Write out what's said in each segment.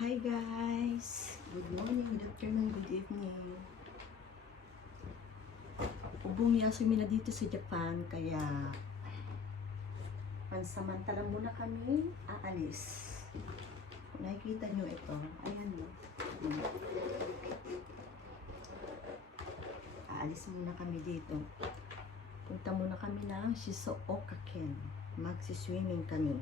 Hi guys! Good morning, good afternoon, good evening. Bumiyasumi na dito sa Japan, kaya pansamantala muna kami aalis. Kung nakikita nyo ito, ayan o. Aalis muna kami dito. Punta muna kami ng Shizuoka-ken. Magsiswimming kami.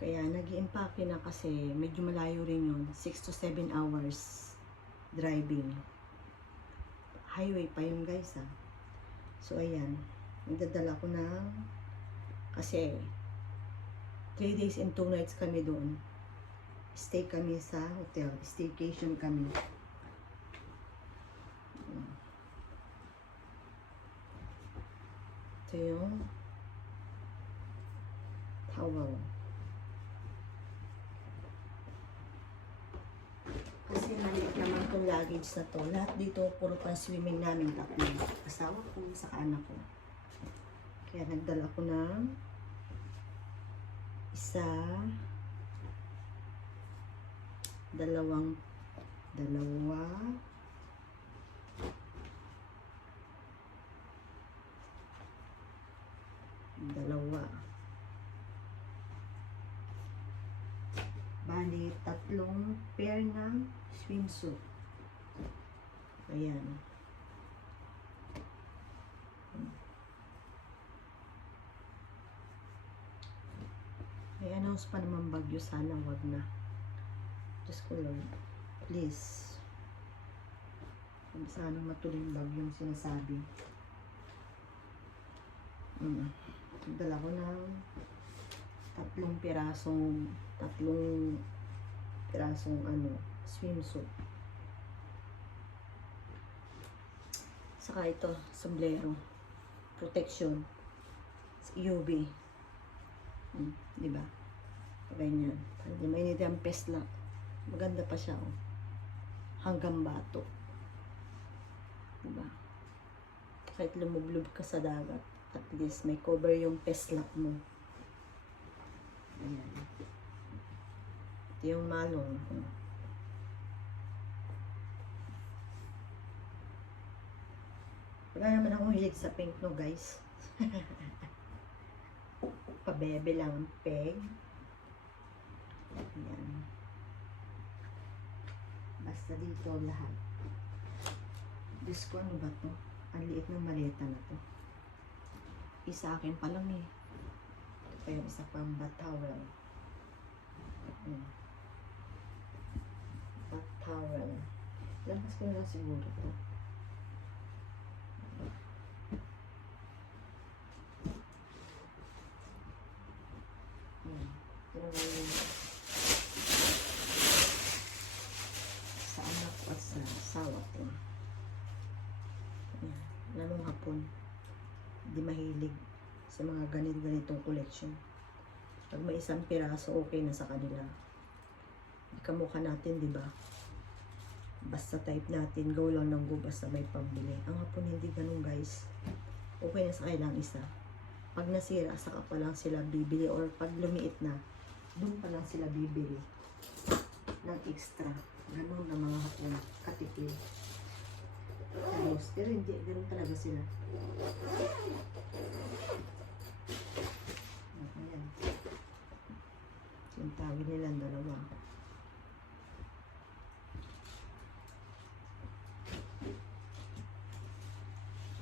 Kaya nag-i-impake na kasi medyo malayo rin yun. 6 to 7 hours driving. Highway pa yun guys ha. So ayan. Nagdadala ko ng kasi 3 days and 2 nights kami doon. Stay kami sa hotel. Staycation kami. Ito yung towel. Kasi maliit naman itong luggage na to. Lahat dito, puro pang swimming namin tatlo. Asawa ko, sa anak ko. Kaya nagdala ko ng isa, dalawa, bali, tatlong pair ng swimsuit. Ayan. May announce pa naman bagyo. Sana wag na. Diyos ko Lord. Please. Sana matuloy yung bagyong sinasabi. Dala ko ng tatlong pirasong swimsuit. Saka ito, sombrero. Protection. UV. Diba? Ganyan. Hindi mainit ang pesla. Maganda pa siya, oh. Hanggang bato. Diba? Kahit lumublob ka sa dagat, at least may cover yung peslak mo. Ayan. Ito yung malong. Wala naman akong hilig sa pink, no guys. Pabebe lang ang peg. Ayan. Basta dito lahat. Diyos ko, ano ba to? Ang liit ng maleta na to. Isa akin pa lang eh. Ito pa yung isa pang bath towel. Bath towel. Lakas ko na siguro to. Ito na yung sa anak at sa asawa ko. Lalong hapon, hindi mahilig sa mga ganitong collection. Pag may isang piraso, okay na sa kanila. Kamukha natin, di ba? Basta type natin, go lang ng go, basta may pambili. Ang hapon hindi ganun guys. Okay na sa kailang isa. Pag nasira, saka pa lang sila bibili, or pag lumiit na, doon pa lang sila bibili ng extra. Ganun na mga hapon, katipid. Pero hindi, ganun talaga sila. Ayan. Yung tawid nila dalawa.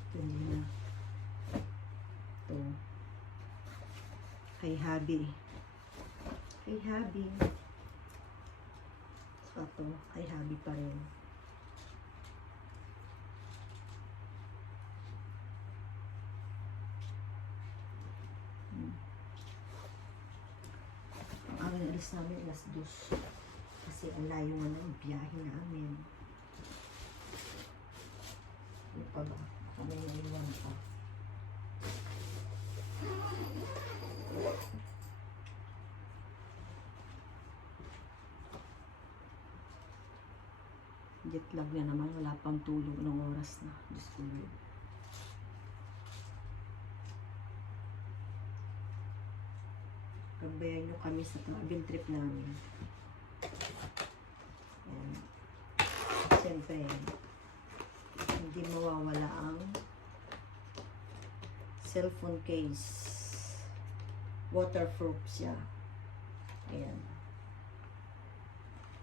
Ito na. Ito. Kay Habi. Kay Habi. So ito, kay Habi pa rin. Ang alis namin alas 2 kasi ang layo nga ng biyahe namin. Ano pa ba? Baka may naiwan pa. Jet lag na naman, wala pang tulog ng oras na. Diyos ko Lord. Gabayan nyo kami sa travel trip namin. Siyempre, hindi mawawala ang cellphone case. Waterproof siya. Ayan.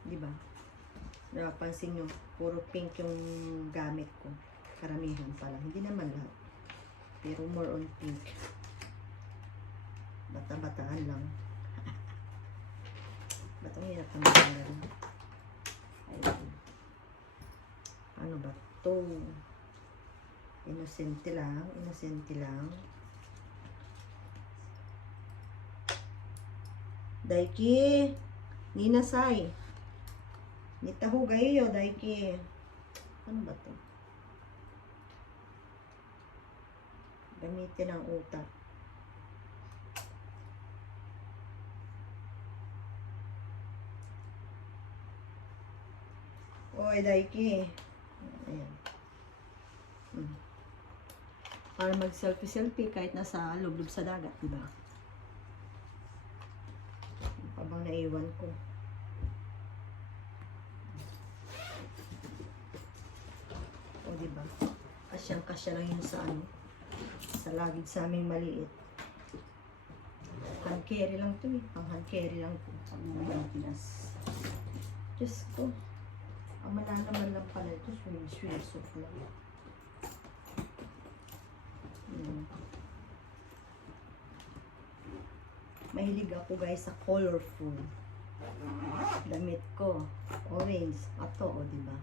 Diba? Napansin nyo, puro pink yung gamit ko. Karamihan pala. Hindi naman lahat. Pero more on pink. Bata-bataan lang. Ba't ang hirap naman na rin? Ayan. Ano ba to? Inosente lang. Inosente lang. Daiki. Ninasay. Nitaho gayo, Daiki. Ano ba to? Gamitin ang utak. Oy, Daiki. Ayan. Para mag-selfie-selfie kahit nasa loob sa dagat, diba? Habang naiwan ko. O, diba? Kasyang-kasya lang yun sa ano. Sa lagid sa aming maliit. Hand carry lang to eh. Ang hand carry lang to. Sa mga Pinas. Diyos ko. Ang malalaman lang pala ito. Swimsuit lang. Mahilig ako guys sa colorful. Damit ko. Orange. Ato, o diba?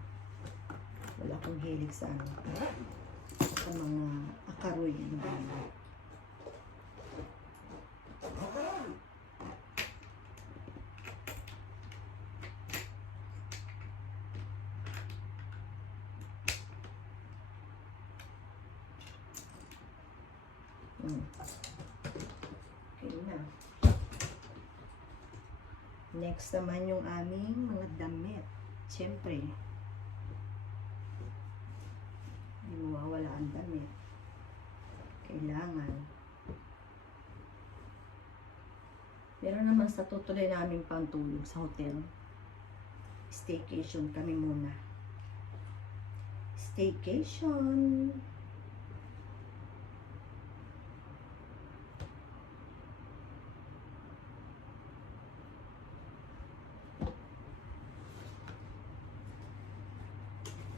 Wala akong hilig sa ano. Sa mga akaroy. Okay na. Next naman yung aming mga damit. Siyempre, hindi mawawala ang damit. Kailangan. Pero naman sa tutuloy namin pantulog sa hotel, staycation kami muna. Staycation.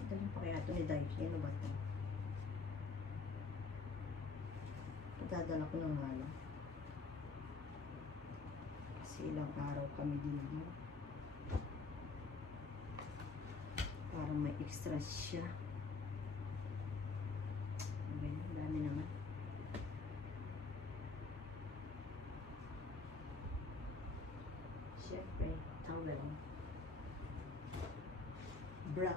Daling pa kaya ito ni Daiki. Ano ba ito? Dadala ko ng halo. Kasi ilang araw kami din. Parang may extra siya. Okay, dami naman. Siyempre, towel. Bra.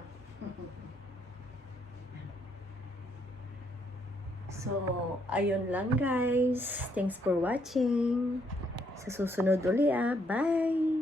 So, ayun lang guys. Thanks for watching. Sa susunod uli Bye!